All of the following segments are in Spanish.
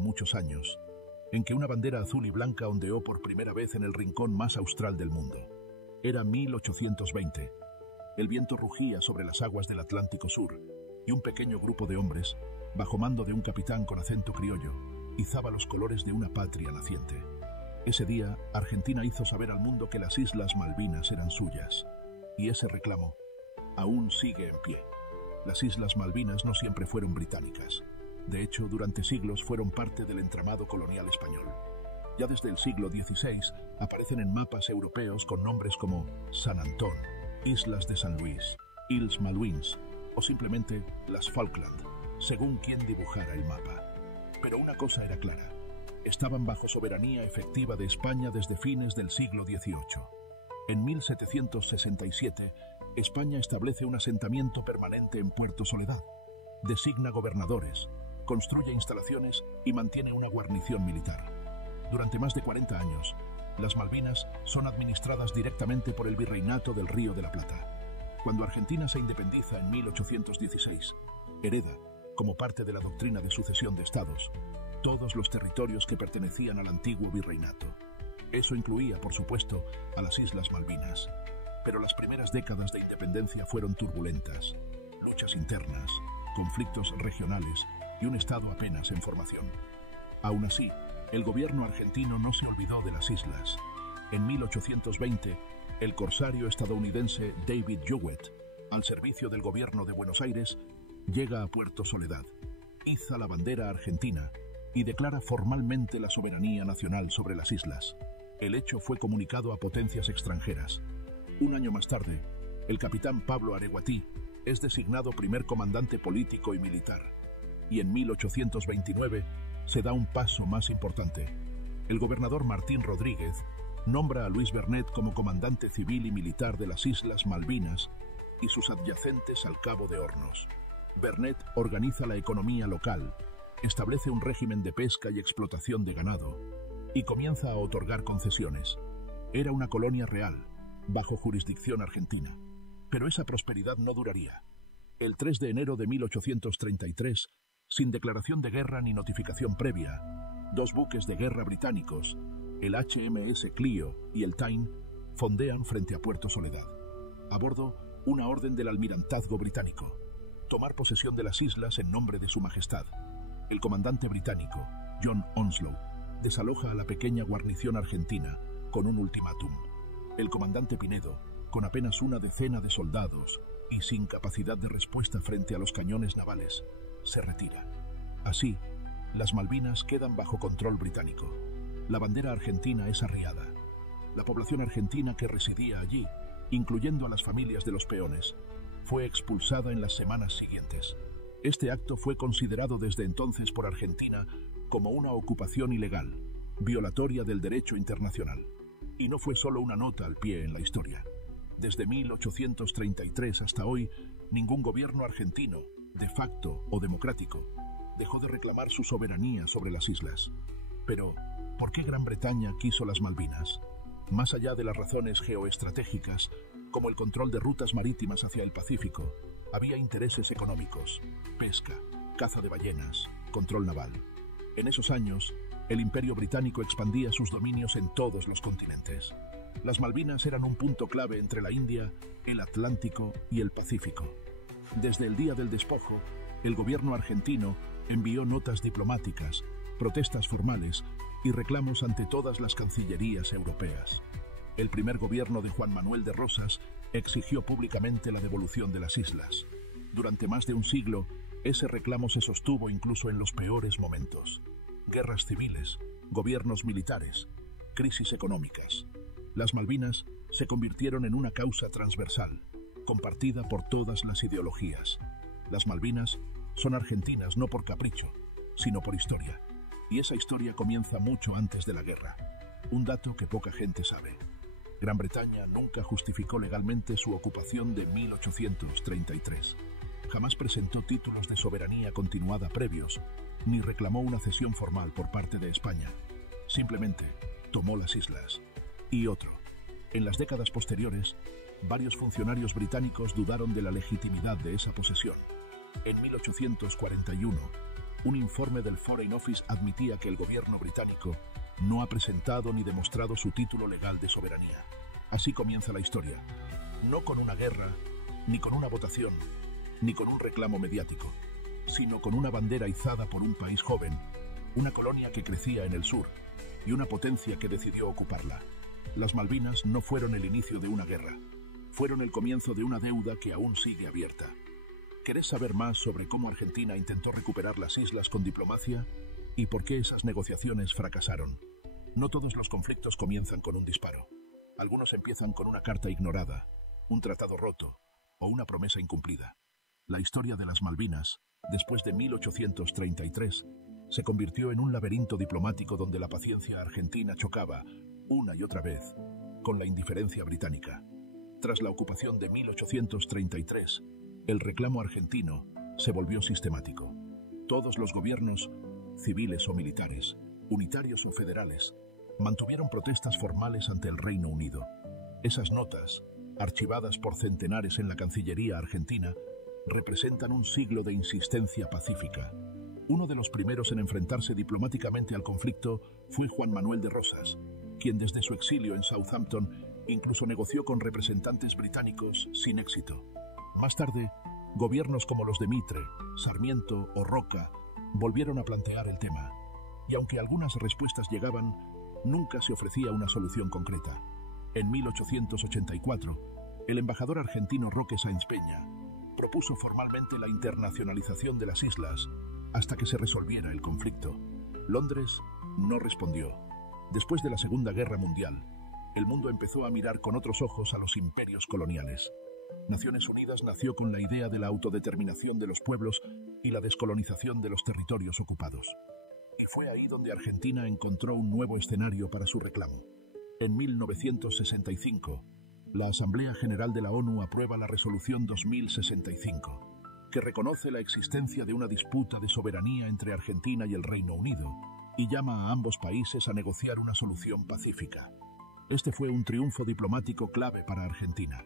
muchos años, en que una bandera azul y blanca ondeó por primera vez en el rincón más austral del mundo. Era 1820. El viento rugía sobre las aguas del Atlántico Sur y un pequeño grupo de hombres, bajo mando de un capitán con acento criollo, izaba los colores de una patria naciente. Ese día, Argentina hizo saber al mundo que las Islas Malvinas eran suyas, y ese reclamo aún sigue en pie. Las Islas Malvinas no siempre fueron británicas. De hecho, durante siglos fueron parte del entramado colonial español. Ya desde el siglo XVI aparecen en mapas europeos con nombres como San Antón, Islas de San Luis, Îles Malouines o simplemente las Falkland, según quien dibujara el mapa. Pero una cosa era clara: estaban bajo soberanía efectiva de España desde fines del siglo XVIII. En 1767, España establece un asentamiento permanente en Puerto Soledad, designa gobernadores, construye instalaciones y mantiene una guarnición militar. Durante más de 40 años, las Malvinas son administradas directamente por el Virreinato del Río de la Plata. Cuando Argentina se independiza en 1816, hereda, como parte de la doctrina de sucesión de estados, todos los territorios que pertenecían al antiguo virreinato. Eso incluía, por supuesto, a las Islas Malvinas. Pero las primeras décadas de independencia fueron turbulentas. Luchas internas, conflictos regionales y un Estado apenas en formación. Aún así, el gobierno argentino no se olvidó de las islas. En 1820, el corsario estadounidense David Jewett, al servicio del gobierno de Buenos Aires, llega a Puerto Soledad, iza la bandera argentina y declara formalmente la soberanía nacional sobre las islas. El hecho fue comunicado a potencias extranjeras. Un año más tarde, el capitán Pablo Areguatí es designado primer comandante político y militar. Y en 1829 se da un paso más importante. El gobernador Martín Rodríguez nombra a Luis Bernet como comandante civil y militar de las Islas Malvinas y sus adyacentes al Cabo de Hornos. Bernet organiza la economía local, establece un régimen de pesca y explotación de ganado y comienza a otorgar concesiones. Era una colonia real, bajo jurisdicción argentina. Pero esa prosperidad no duraría. El 3 de enero de 1833, sin declaración de guerra ni notificación previa, dos buques de guerra británicos, el HMS Clio y el Tyne, fondean frente a Puerto Soledad. A bordo, una orden del almirantazgo británico: tomar posesión de las islas en nombre de su majestad. El comandante británico, John Onslow, desaloja a la pequeña guarnición argentina con un ultimátum. El comandante Pinedo, con apenas una decena de soldados y sin capacidad de respuesta frente a los cañones navales, se retira. Así, las Malvinas quedan bajo control británico. La bandera argentina es arriada. La población argentina que residía allí, incluyendo a las familias de los peones, fue expulsada en las semanas siguientes. Este acto fue considerado desde entonces por Argentina como una ocupación ilegal, violatoria del derecho internacional. Y no fue solo una nota al pie en la historia. Desde 1833 hasta hoy, ningún gobierno argentino, de facto o democrático, dejó de reclamar su soberanía sobre las islas. Pero, ¿por qué Gran Bretaña quiso las Malvinas? Más allá de las razones geoestratégicas, como el control de rutas marítimas hacia el Pacífico, había intereses económicos: pesca, caza de ballenas, control naval. En esos años, el Imperio Británico expandía sus dominios en todos los continentes. Las Malvinas eran un punto clave entre la India, el Atlántico y el Pacífico. Desde el día del despojo, el gobierno argentino envió notas diplomáticas, protestas formales y reclamos ante todas las cancillerías europeas. El primer gobierno de Juan Manuel de Rosas exigió públicamente la devolución de las islas. Durante más de un siglo, ese reclamo se sostuvo incluso en los peores momentos: guerras civiles, gobiernos militares, crisis económicas. Las Malvinas se convirtieron en una causa transversal, compartida por todas las ideologías. Las Malvinas son argentinas no por capricho, sino por historia. Y esa historia comienza mucho antes de la guerra. Un dato que poca gente sabe: Gran Bretaña nunca justificó legalmente su ocupación de 1833. Jamás presentó títulos de soberanía continuada previos, ni reclamó una cesión formal por parte de España. Simplemente tomó las islas. Y otro: en las décadas posteriores, varios funcionarios británicos dudaron de la legitimidad de esa posesión. En 1841, Un informe del Foreign Office admitía que el gobierno británico no ha presentado ni demostrado su título legal de soberanía. Así comienza la historia. No con una guerra, ni con una votación, ni con un reclamo mediático, sino con una bandera izada por un país joven, una colonia que crecía en el sur y una potencia que decidió ocuparla. Las Malvinas no fueron el inicio de una guerra, fueron el comienzo de una deuda que aún sigue abierta. ¿Querés saber más sobre cómo Argentina intentó recuperar las islas con diplomacia y por qué esas negociaciones fracasaron? No todos los conflictos comienzan con un disparo. Algunos empiezan con una carta ignorada, un tratado roto o una promesa incumplida. La historia de las Malvinas, después de 1833, se convirtió en un laberinto diplomático donde la paciencia argentina chocaba, una y otra vez, con la indiferencia británica. Tras la ocupación de 1833, el reclamo argentino se volvió sistemático. Todos los gobiernos, civiles o militares, unitarios o federales, mantuvieron protestas formales ante el Reino Unido. Esas notas, archivadas por centenares en la Cancillería argentina, representan un siglo de insistencia pacífica. Uno de los primeros en enfrentarse diplomáticamente al conflicto fue Juan Manuel de Rosas, quien desde su exilio en Southampton incluso negoció con representantes británicos sin éxito. Más tarde, gobiernos como los de Mitre, Sarmiento o Roca volvieron a plantear el tema, y aunque algunas respuestas llegaban, nunca se ofrecía una solución concreta. En 1884, el embajador argentino Roque Sáenz Peña propuso formalmente la internacionalización de las islas hasta que se resolviera el conflicto. Londres no respondió. Después de la Segunda Guerra Mundial, el mundo empezó a mirar con otros ojos a los imperios coloniales. Naciones Unidas nació con la idea de la autodeterminación de los pueblos y la descolonización de los territorios ocupados. Y fue ahí donde Argentina encontró un nuevo escenario para su reclamo. En 1965, la Asamblea General de la ONU aprueba la Resolución 2065, que reconoce la existencia de una disputa de soberanía entre Argentina y el Reino Unido y llama a ambos países a negociar una solución pacífica. Este fue un triunfo diplomático clave para Argentina.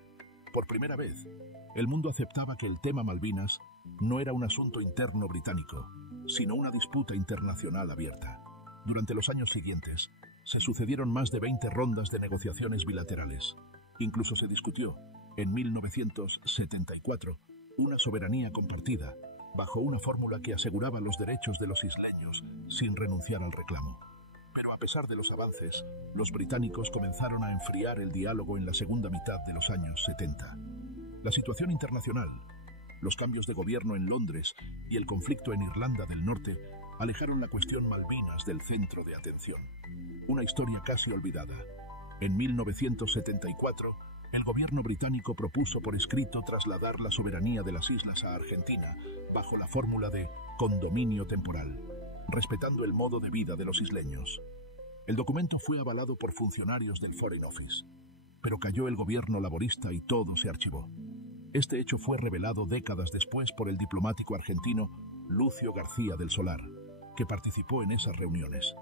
Por primera vez, el mundo aceptaba que el tema Malvinas no era un asunto interno británico, sino una disputa internacional abierta. Durante los años siguientes, se sucedieron más de 20 rondas de negociaciones bilaterales. Incluso se discutió, en 1974, una soberanía compartida, bajo una fórmula que aseguraba los derechos de los isleños sin renunciar al reclamo. Pero a pesar de los avances, los británicos comenzaron a enfriar el diálogo en la segunda mitad de los años 70. La situación internacional, los cambios de gobierno en Londres y el conflicto en Irlanda del Norte alejaron la cuestión Malvinas del centro de atención. Una historia casi olvidada. En 1974, el gobierno británico propuso por escrito trasladar la soberanía de las islas a Argentina bajo la fórmula de condominio temporal, respetando el modo de vida de los isleños. El documento fue avalado por funcionarios del Foreign Office, pero cayó el gobierno laborista y todo se archivó. Este hecho fue revelado décadas después por el diplomático argentino Lucio García del Solar, que participó en esas reuniones.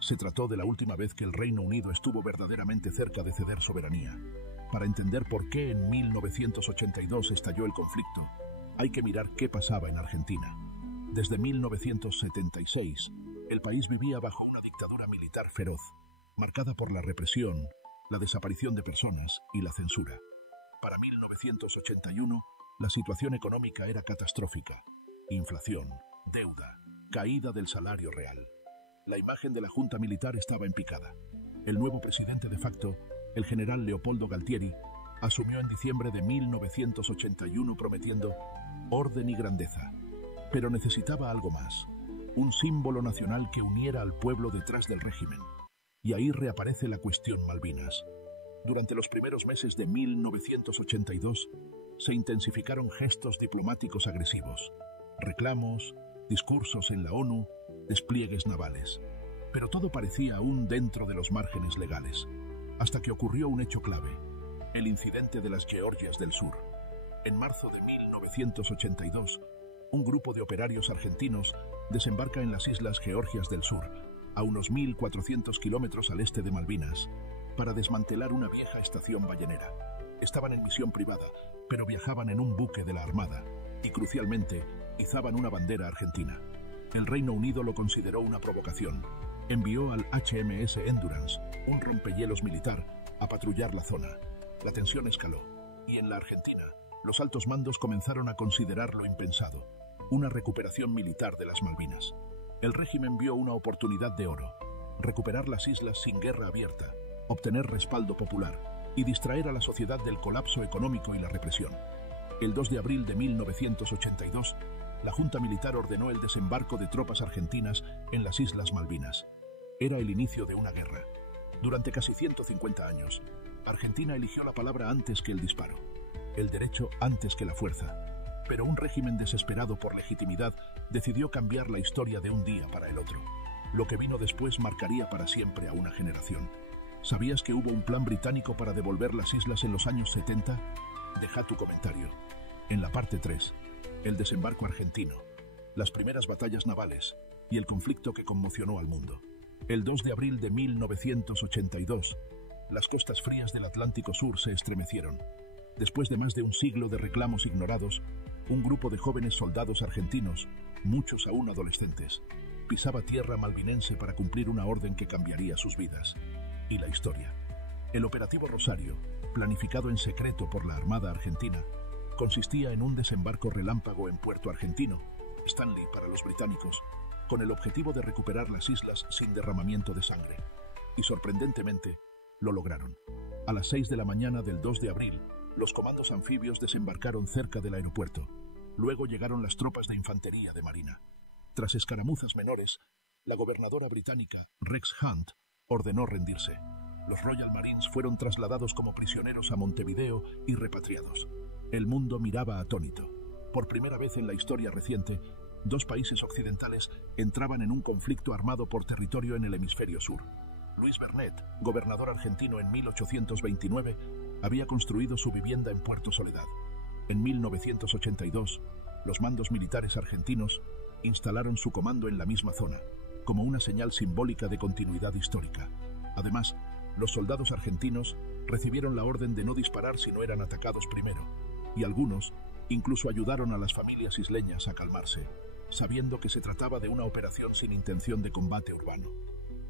Se trató de la última vez que el Reino Unido estuvo verdaderamente cerca de ceder soberanía. Para entender por qué en 1982 estalló el conflicto, hay que mirar qué pasaba en Argentina. Desde 1976, el país vivía bajo una dictadura militar feroz, marcada por la represión, la desaparición de personas y la censura. Para 1981, la situación económica era catastrófica. Inflación, deuda, caída del salario real. La imagen de la junta militar estaba en picada. El nuevo presidente de facto, el general Leopoldo Galtieri, asumió en diciembre de 1981 prometiendo orden y grandeza. Pero necesitaba algo más, un símbolo nacional que uniera al pueblo detrás del régimen. Y ahí reaparece la cuestión Malvinas. Durante los primeros meses de 1982, se intensificaron gestos diplomáticos agresivos, reclamos, discursos en la ONU, despliegues navales. Pero todo parecía aún dentro de los márgenes legales, hasta que ocurrió un hecho clave, el incidente de las Georgias del Sur. En marzo de 1982, un grupo de operarios argentinos desembarca en las Islas Georgias del Sur, a unos 1.400 kilómetros al este de Malvinas, para desmantelar una vieja estación ballenera. Estaban en misión privada, pero viajaban en un buque de la Armada y, crucialmente, izaban una bandera argentina. El Reino Unido lo consideró una provocación. Envió al HMS Endurance, un rompehielos militar, a patrullar la zona. La tensión escaló, y en la Argentina, los altos mandos comenzaron a considerar lo impensado, una recuperación militar de las Malvinas. El régimen vio una oportunidad de oro: recuperar las islas sin guerra abierta, obtener respaldo popular y distraer a la sociedad del colapso económico y la represión. El 2 de abril de 1982, la Junta Militar ordenó el desembarco de tropas argentinas en las Islas Malvinas. Era el inicio de una guerra. Durante casi 150 años, Argentina eligió la palabra antes que el disparo, el derecho antes que la fuerza. Pero un régimen desesperado por legitimidad decidió cambiar la historia de un día para el otro. Lo que vino después marcaría para siempre a una generación. ¿Sabías que hubo un plan británico para devolver las islas en los años 70? Deja tu comentario. En la parte 3, el desembarco argentino, las primeras batallas navales y el conflicto que conmocionó al mundo. El 2 de abril de 1982, las costas frías del Atlántico Sur se estremecieron. Después de más de un siglo de reclamos ignorados, un grupo de jóvenes soldados argentinos, muchos aún adolescentes, pisaba tierra malvinense para cumplir una orden que cambiaría sus vidas. Y la historia. El Operativo Rosario, planificado en secreto por la Armada Argentina, consistía en un desembarco relámpago en Puerto Argentino, Stanley para los británicos, con el objetivo de recuperar las islas sin derramamiento de sangre. Y sorprendentemente, lo lograron. A las 6 de la mañana del 2 de abril, los comandos anfibios desembarcaron cerca del aeropuerto. Luego llegaron las tropas de infantería de marina. Tras escaramuzas menores, la gobernadora británica, Rex Hunt, ordenó rendirse. Los Royal Marines fueron trasladados como prisioneros a Montevideo y repatriados. El mundo miraba atónito. Por primera vez en la historia reciente, dos países occidentales entraban en un conflicto armado por territorio en el hemisferio sur. Luis Bernet, gobernador argentino en 1829, había construido su vivienda en Puerto Soledad. En 1982, los mandos militares argentinos instalaron su comando en la misma zona, como una señal simbólica de continuidad histórica. Además, los soldados argentinos recibieron la orden de no disparar si no eran atacados primero, y algunos incluso ayudaron a las familias isleñas a calmarse, sabiendo que se trataba de una operación sin intención de combate urbano.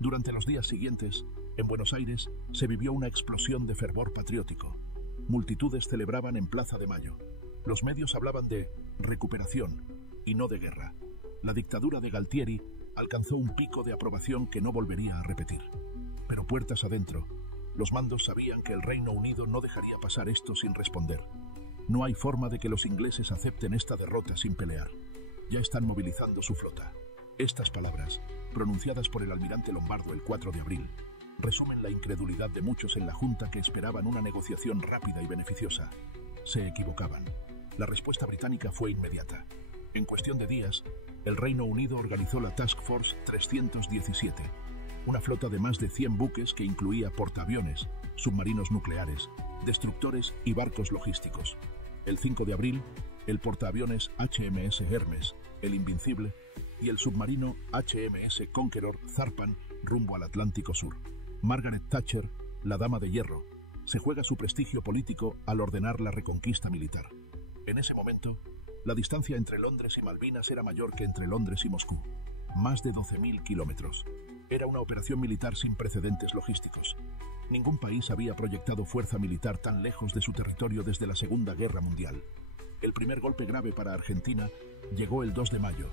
Durante los días siguientes, en Buenos Aires, se vivió una explosión de fervor patriótico. Multitudes celebraban en Plaza de Mayo. Los medios hablaban de recuperación y no de guerra. La dictadura de Galtieri alcanzó un pico de aprobación que no volvería a repetir. Pero puertas adentro, los mandos sabían que el Reino Unido no dejaría pasar esto sin responder. No hay forma de que los ingleses acepten esta derrota sin pelear. Ya están movilizando su flota. Estas palabras, pronunciadas por el almirante Lombardo el 4 de abril, resumen la incredulidad de muchos en la Junta que esperaban una negociación rápida y beneficiosa. Se equivocaban. La respuesta británica fue inmediata. En cuestión de días, el Reino Unido organizó la Task Force 317, una flota de más de 100 buques que incluía portaaviones, submarinos nucleares, destructores y barcos logísticos. El 5 de abril, el portaaviones HMS Hermes, el Invincible, y el submarino HMS Conqueror zarpan rumbo al Atlántico Sur. Margaret Thatcher, la Dama de Hierro, se juega su prestigio político al ordenar la reconquista militar. En ese momento, la distancia entre Londres y Malvinas era mayor que entre Londres y Moscú, más de 12.000 kilómetros. Era una operación militar sin precedentes logísticos. Ningún país había proyectado fuerza militar tan lejos de su territorio desde la Segunda Guerra Mundial. El primer golpe grave para Argentina llegó el 2 de mayo,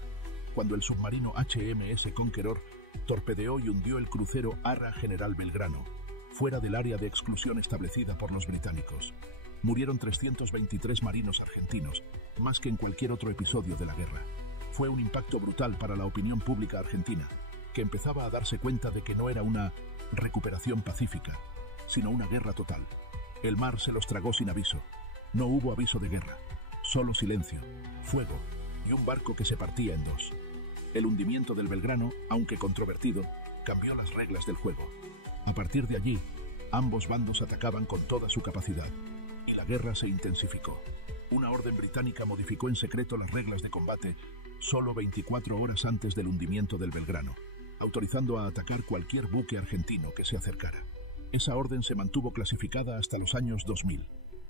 cuando el submarino HMS Conqueror torpedeó y hundió el crucero Arra General Belgrano, fuera del área de exclusión establecida por los británicos. Murieron 323 marinos argentinos, más que en cualquier otro episodio de la guerra. Fue un impacto brutal para la opinión pública argentina, que empezaba a darse cuenta de que no era una recuperación pacífica, sino una guerra total. El mar se los tragó sin aviso. No hubo aviso de guerra, solo silencio, fuego y un barco que se partía en dos. El hundimiento del Belgrano, aunque controvertido, cambió las reglas del juego. A partir de allí, ambos bandos atacaban con toda su capacidad, y la guerra se intensificó. Una orden británica modificó en secreto las reglas de combate solo 24 horas antes del hundimiento del Belgrano, autorizando a atacar cualquier buque argentino que se acercara. Esa orden se mantuvo clasificada hasta los años 2000.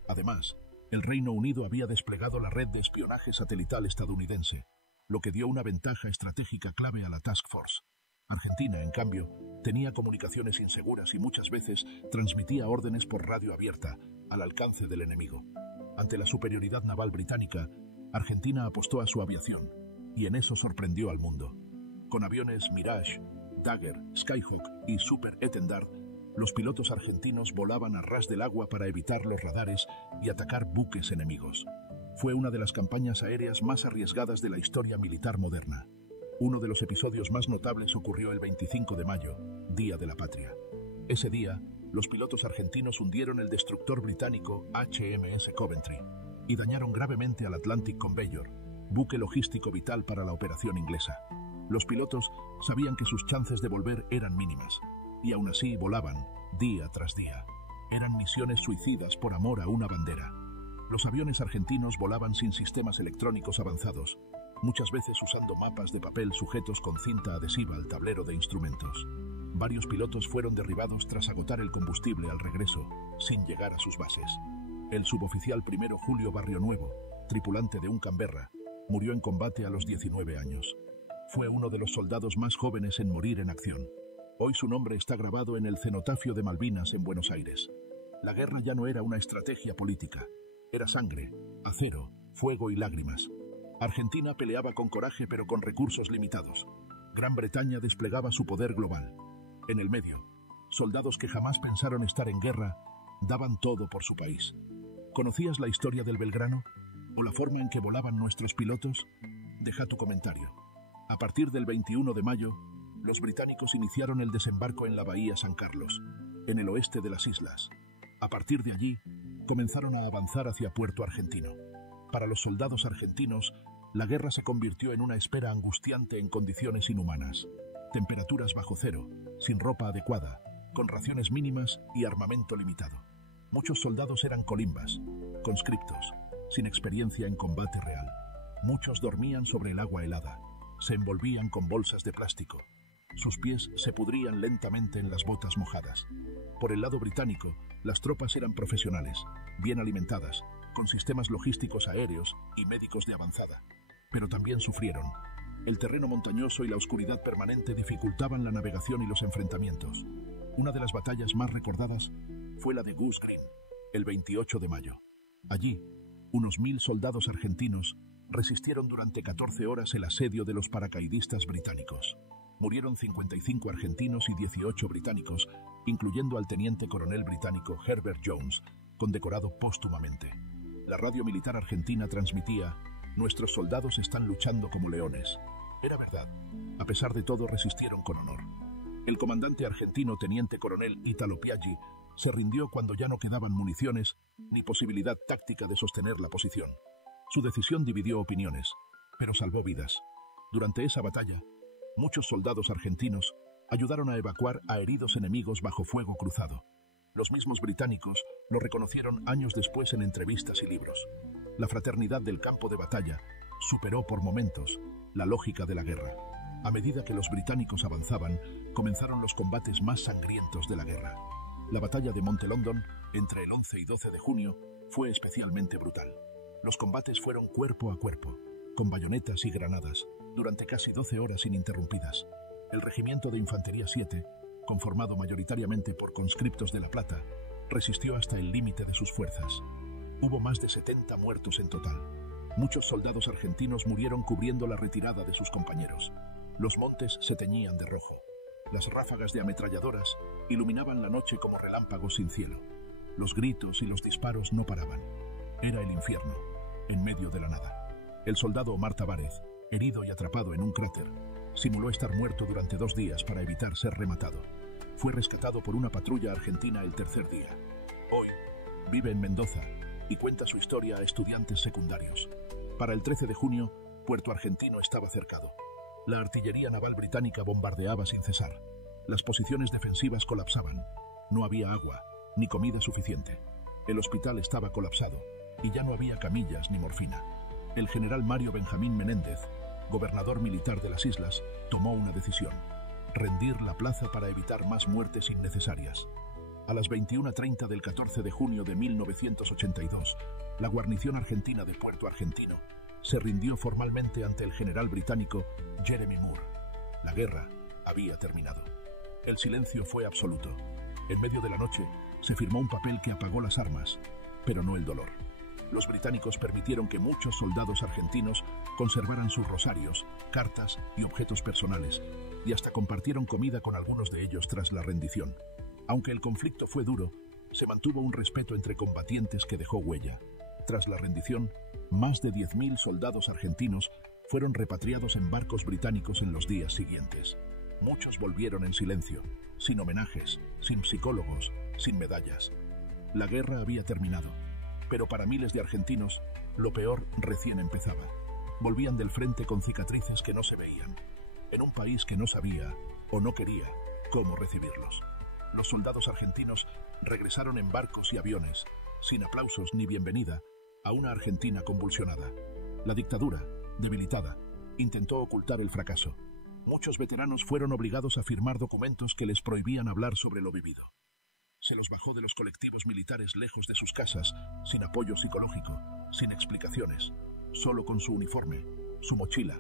Además, el Reino Unido había desplegado la red de espionaje satelital estadounidense, lo que dio una ventaja estratégica clave a la Task Force. Argentina, en cambio, tenía comunicaciones inseguras y muchas veces transmitía órdenes por radio abierta, al alcance del enemigo. Ante la superioridad naval británica, Argentina apostó a su aviación, y en eso sorprendió al mundo. Con aviones Mirage, Dagger, Skyhawk y Super Étendard, los pilotos argentinos volaban a ras del agua para evitar los radares y atacar buques enemigos. Fue una de las campañas aéreas más arriesgadas de la historia militar moderna. Uno de los episodios más notables ocurrió el 25 de mayo, Día de la Patria. Ese día, los pilotos argentinos hundieron el destructor británico HMS Coventry y dañaron gravemente al Atlantic Conveyor, buque logístico vital para la operación inglesa. Los pilotos sabían que sus chances de volver eran mínimas, y aún así volaban, día tras día. Eran misiones suicidas por amor a una bandera. Los aviones argentinos volaban sin sistemas electrónicos avanzados, muchas veces usando mapas de papel sujetos con cinta adhesiva al tablero de instrumentos. Varios pilotos fueron derribados tras agotar el combustible al regreso, sin llegar a sus bases. El suboficial primero Julio Barrionuevo, tripulante de un Canberra, murió en combate a los 19 años. Fue uno de los soldados más jóvenes en morir en acción. Hoy su nombre está grabado en el cenotafio de Malvinas en Buenos Aires. La guerra ya no era una estrategia política. Era sangre, acero, fuego y lágrimas. Argentina peleaba con coraje pero con recursos limitados. Gran Bretaña desplegaba su poder global. En el medio, soldados que jamás pensaron estar en guerra daban todo por su país. ¿Conocías la historia del Belgrano? ¿O la forma en que volaban nuestros pilotos? Deja tu comentario. A partir del 21 de mayo, los británicos iniciaron el desembarco en la bahía San Carlos, en el oeste de las islas. A partir de allí, comenzaron a avanzar hacia Puerto Argentino. Para los soldados argentinos, la guerra se convirtió en una espera angustiante en condiciones inhumanas. Temperaturas bajo cero, sin ropa adecuada, con raciones mínimas y armamento limitado. Muchos soldados eran colimbas, conscriptos, sin experiencia en combate real. Muchos dormían sobre el agua helada, se envolvían con bolsas de plástico. Sus pies se pudrían lentamente en las botas mojadas. Por el lado británico, las tropas eran profesionales, bien alimentadas, con sistemas logísticos aéreos y médicos de avanzada. Pero también sufrieron. El terreno montañoso y la oscuridad permanente dificultaban la navegación y los enfrentamientos. Una de las batallas más recordadas fue la de Goose Green, el 28 de mayo. Allí, unos 1000 soldados argentinos resistieron durante 14 horas el asedio de los paracaidistas británicos. Murieron 55 argentinos y 18 británicos, incluyendo al teniente coronel británico Herbert Jones, condecorado póstumamente. La radio militar argentina transmitía: «Nuestros soldados están luchando como leones». Era verdad. A pesar de todo, resistieron con honor. El comandante argentino teniente coronel Italo Piaggi se rindió cuando ya no quedaban municiones ni posibilidad táctica de sostener la posición. Su decisión dividió opiniones, pero salvó vidas. Durante esa batalla, muchos soldados argentinos ayudaron a evacuar a heridos enemigos bajo fuego cruzado. Los mismos británicos lo reconocieron años después en entrevistas y libros. La fraternidad del campo de batalla superó por momentos la lógica de la guerra. A medida que los británicos avanzaban, comenzaron los combates más sangrientos de la guerra. La batalla de Monte London, entre el 11 y 12 de junio, fue especialmente brutal. Los combates fueron cuerpo a cuerpo, con bayonetas y granadas, durante casi 12 horas ininterrumpidas. El Regimiento de Infantería 7, conformado mayoritariamente por conscriptos de La Plata, resistió hasta el límite de sus fuerzas. Hubo más de 70 muertos en total. Muchos soldados argentinos murieron cubriendo la retirada de sus compañeros. Los montes se teñían de rojo. Las ráfagas de ametralladoras iluminaban la noche como relámpagos sin cielo. Los gritos y los disparos no paraban. Era el infierno, en medio de la nada. El soldado Omar Tavares, herido y atrapado en un cráter, simuló estar muerto durante 2 días para evitar ser rematado. Fue rescatado por una patrulla argentina el tercer día. Hoy vive en Mendoza y cuenta su historia a estudiantes secundarios. Para el 13 de junio, Puerto Argentino estaba cercado. La artillería naval británica bombardeaba sin cesar. Las posiciones defensivas colapsaban. No había agua, ni comida suficiente. El hospital estaba colapsado y ya no había camillas ni morfina. El general Mario Benjamín Menéndez, gobernador militar de las islas, tomó una decisión: rendir la plaza para evitar más muertes innecesarias. A las 21:30 del 14 de junio de 1982, la guarnición argentina de Puerto Argentino se rindió formalmente ante el general británico Jeremy Moore. La guerra había terminado. El silencio fue absoluto. En medio de la noche se firmó un papel que apagó las armas, pero no el dolor. Los británicos permitieron que muchos soldados argentinos conservaran sus rosarios, cartas y objetos personales, y hasta compartieron comida con algunos de ellos tras la rendición. Aunque el conflicto fue duro, se mantuvo un respeto entre combatientes que dejó huella. Tras la rendición, más de 10.000 soldados argentinos fueron repatriados en barcos británicos en los días siguientes. Muchos volvieron en silencio, sin homenajes, sin psicólogos, sin medallas. La guerra había terminado, pero para miles de argentinos, lo peor recién empezaba. Volvían del frente con cicatrices que no se veían, en un país que no sabía, o no quería, cómo recibirlos. Los soldados argentinos regresaron en barcos y aviones, sin aplausos ni bienvenida, a una Argentina convulsionada. La dictadura, debilitada, intentó ocultar el fracaso. Muchos veteranos fueron obligados a firmar documentos que les prohibían hablar sobre lo vivido. Se los bajó de los colectivos militares lejos de sus casas, sin apoyo psicológico, sin explicaciones, solo con su uniforme, su mochila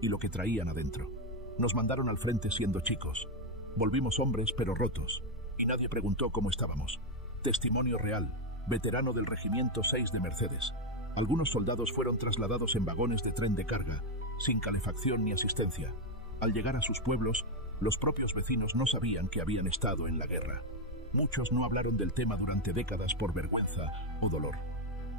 y lo que traían adentro. Nos mandaron al frente siendo chicos. Volvimos hombres pero rotos, y nadie preguntó cómo estábamos. Testimonio real, veterano del Regimiento 6 de Mercedes. Algunos soldados fueron trasladados en vagones de tren de carga, sin calefacción ni asistencia. Al llegar a sus pueblos, los propios vecinos no sabían que habían estado en la guerra. Muchos no hablaron del tema durante décadas por vergüenza o dolor.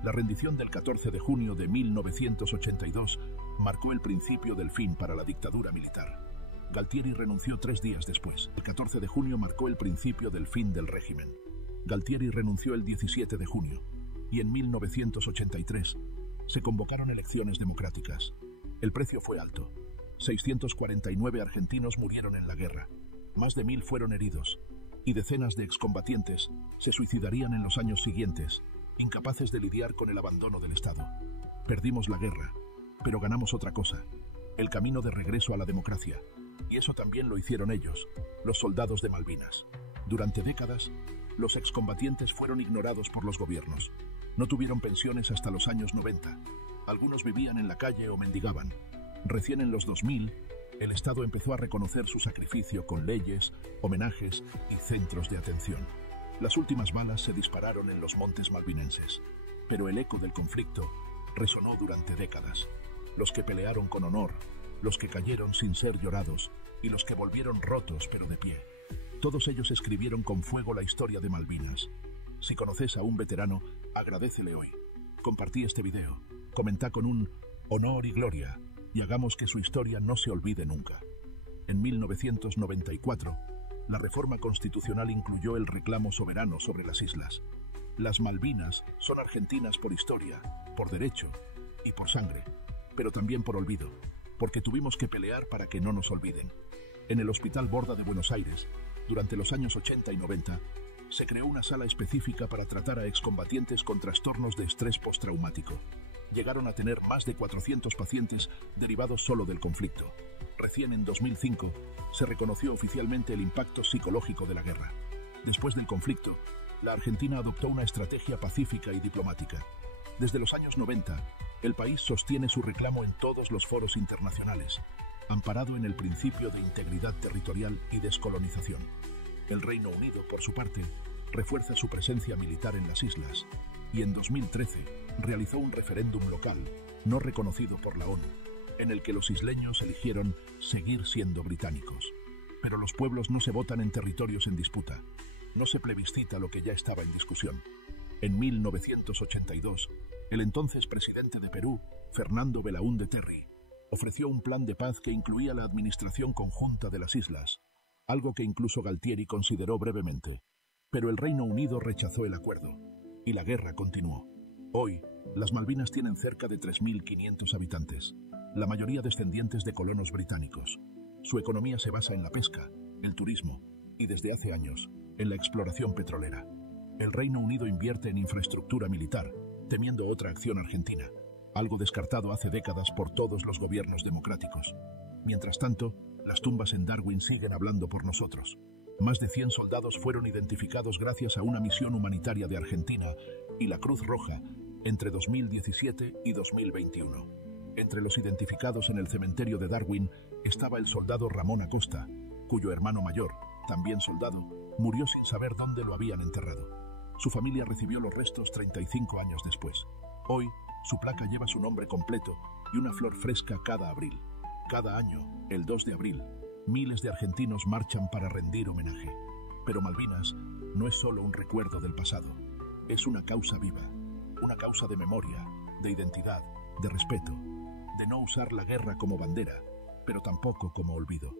La rendición del 14 de junio de 1982 marcó el principio del fin para la dictadura militar. Galtieri renunció 3 días después. El 14 de junio marcó el principio del fin del régimen. Galtieri renunció el 17 de junio, y en 1983 se convocaron elecciones democráticas. El precio fue alto. 649 argentinos murieron en la guerra. Más de 1.000 fueron heridos, y decenas de excombatientes se suicidarían en los años siguientes, incapaces de lidiar con el abandono del Estado. Perdimos la guerra, pero ganamos otra cosa: el camino de regreso a la democracia. Y eso también lo hicieron ellos, los soldados de Malvinas. Durante décadas, los excombatientes fueron ignorados por los gobiernos. No tuvieron pensiones hasta los años 90. Algunos vivían en la calle o mendigaban. Recién en los 2000, el Estado empezó a reconocer su sacrificio con leyes, homenajes y centros de atención. Las últimas balas se dispararon en los montes malvinenses, pero el eco del conflicto resonó durante décadas. Los que pelearon con honor, los que cayeron sin ser llorados y los que volvieron rotos pero de pie. Todos ellos escribieron con fuego la historia de Malvinas. Si conoces a un veterano, agradécele hoy. Compartí este video, comenta con un honor y gloria y hagamos que su historia no se olvide nunca. En 1994, la reforma constitucional incluyó el reclamo soberano sobre las islas. Las Malvinas son argentinas por historia, por derecho y por sangre, pero también por olvido, porque tuvimos que pelear para que no nos olviden. En el Hospital Borda de Buenos Aires, durante los años 80 y 90, se creó una sala específica para tratar a excombatientes con trastornos de estrés postraumático. Llegaron a tener más de 400 pacientes derivados solo del conflicto. Recién en 2005 se reconoció oficialmente el impacto psicológico de la guerra. Después del conflicto, la Argentina adoptó una estrategia pacífica y diplomática. Desde los años 90, el país sostiene su reclamo en todos los foros internacionales, amparado en el principio de integridad territorial y descolonización. El Reino Unido, por su parte, refuerza su presencia militar en las islas y en 2013 realizó un referéndum local, no reconocido por la ONU, en el que los isleños eligieron seguir siendo británicos. Pero los pueblos no se votan en territorios en disputa, no se plebiscita lo que ya estaba en discusión. En 1982, el entonces presidente de Perú, Fernando Belaúnde Terry, ofreció un plan de paz que incluía la administración conjunta de las islas, algo que incluso Galtieri consideró brevemente. Pero el Reino Unido rechazó el acuerdo, y la guerra continuó. Hoy, las Malvinas tienen cerca de 3.500 habitantes, la mayoría descendientes de colonos británicos. Su economía se basa en la pesca, el turismo y, desde hace años, en la exploración petrolera. El Reino Unido invierte en infraestructura militar, temiendo otra acción argentina, algo descartado hace décadas por todos los gobiernos democráticos. Mientras tanto, las tumbas en Darwin siguen hablando por nosotros. Más de 100 soldados fueron identificados gracias a una misión humanitaria de Argentina y la Cruz Roja entre 2017 y 2021. Entre los identificados en el cementerio de Darwin estaba el soldado Ramón Acosta, cuyo hermano mayor, también soldado, murió sin saber dónde lo habían enterrado. Su familia recibió los restos 35 años después. Hoy, su placa lleva su nombre completo y una flor fresca cada abril. Cada año, el 2 de abril, miles de argentinos marchan para rendir homenaje. Pero Malvinas no es solo un recuerdo del pasado, es una causa viva, una causa de memoria, de identidad, de respeto, de no usar la guerra como bandera, pero tampoco como olvido.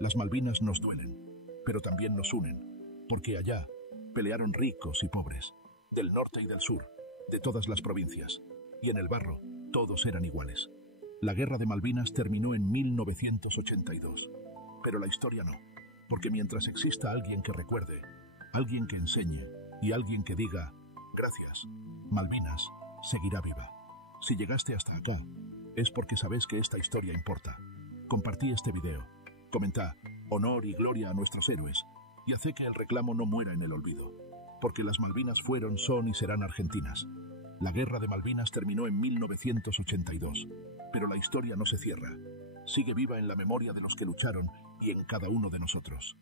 Las Malvinas nos duelen, pero también nos unen, porque allá pelearon ricos y pobres, del norte y del sur, de todas las provincias, y en el barro todos eran iguales. La guerra de Malvinas terminó en 1982, pero la historia no, porque mientras exista alguien que recuerde, alguien que enseñe y alguien que diga gracias, Malvinas seguirá viva. Si llegaste hasta acá, es porque sabes que esta historia importa. Compartí este video, comentá honor y gloria a nuestros héroes y hace que el reclamo no muera en el olvido, porque las Malvinas fueron, son y serán argentinas. La guerra de Malvinas terminó en 1982, pero la historia no se cierra. Sigue viva en la memoria de los que lucharon y en cada uno de nosotros.